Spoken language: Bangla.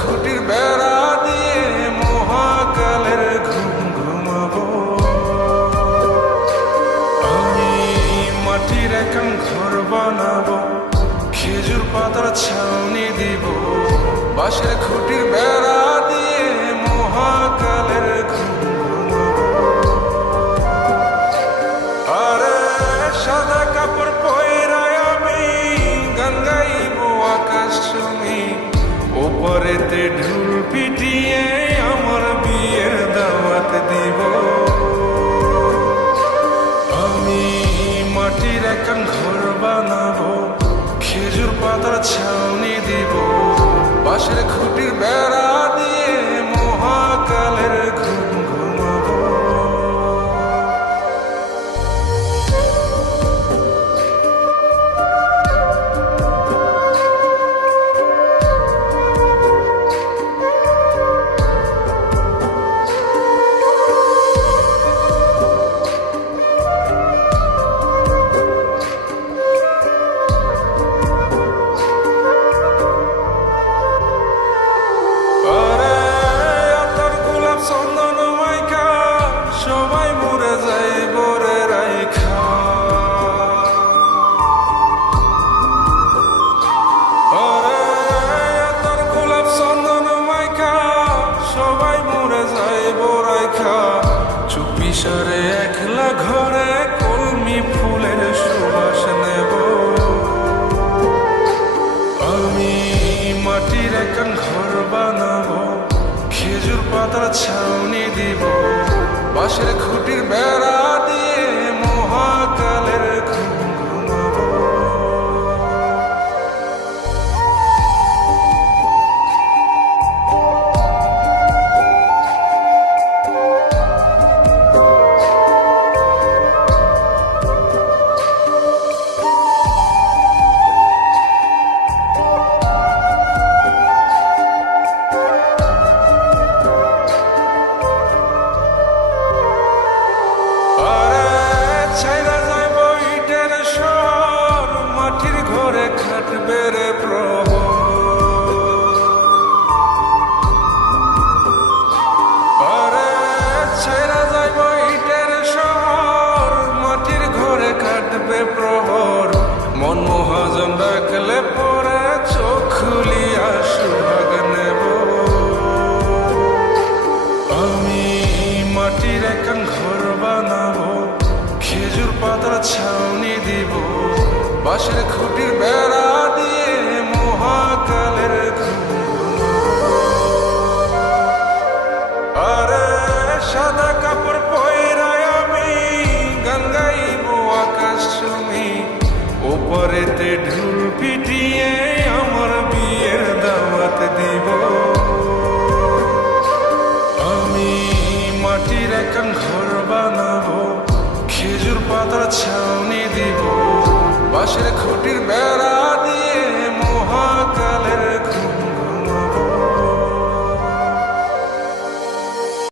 খুঁটির বেড়া দিয়ে মহাকালের ঘুম ঘুমাবো। আমি মাটির একান ঘর বানাবো, খেজুর পাতার ছাউনি দিব, বাঁশের খুঁটির বেড়া দিয়ে মহাকালের ঘুম ঘুমাবো। আরে সাদা কাপড় পয়রায় আমি গান গাইবো আকাশ চুমি, ওপরেতে ঢুল পিটিয়ে আমার বিয়ের দাওয়াত দিব। আমি মাটির একান ঘর বানাবো, খেজুর পাতার ছাউনি দিব, বাঁশের খুঁটির বেড়া দিয়ে মহাকালের ঘুম ঘুমাবো। চুপিসারে একলা ঘরে কলমি ফুলের সুবাস নেব। আমি মাটির একান ঘর বানাবো, খেজুর পাতার ছাউনি দিব, বাঁশের খুঁটির বেড়া দিয়ে মহাকালের ঘুম ঘুমাবো। খাটবে রে প্রহর, আরে ছেড়া যাইব ইটের শহর, মাটির ঘরে খাটবে প্রহর। মন মহাজন ডাকলে পরে চোখ খুলিয়া সুহাগ নেব। আমি মাটির একান ঘর বানাবো, খেজুর পাতার ছাউনি দিব, বাঁশের খুঁটির বেড়া দিয়ে মহাকালের ঘুম ঘুমাবো। আরে সাদা কাপড় পয়রায় আমি গান গাইবো আকাশ চুমি, ওপরেতে ঢুল পিটিয়ে আমার বিয়ের দাওয়াত দিব। আমি মাটির একান ঘর বানাবো, খেজুর পাতার ছাউনি দিব, বাঁশের খুঁটির বেড়া দিয়ে মহাকালের ঘুম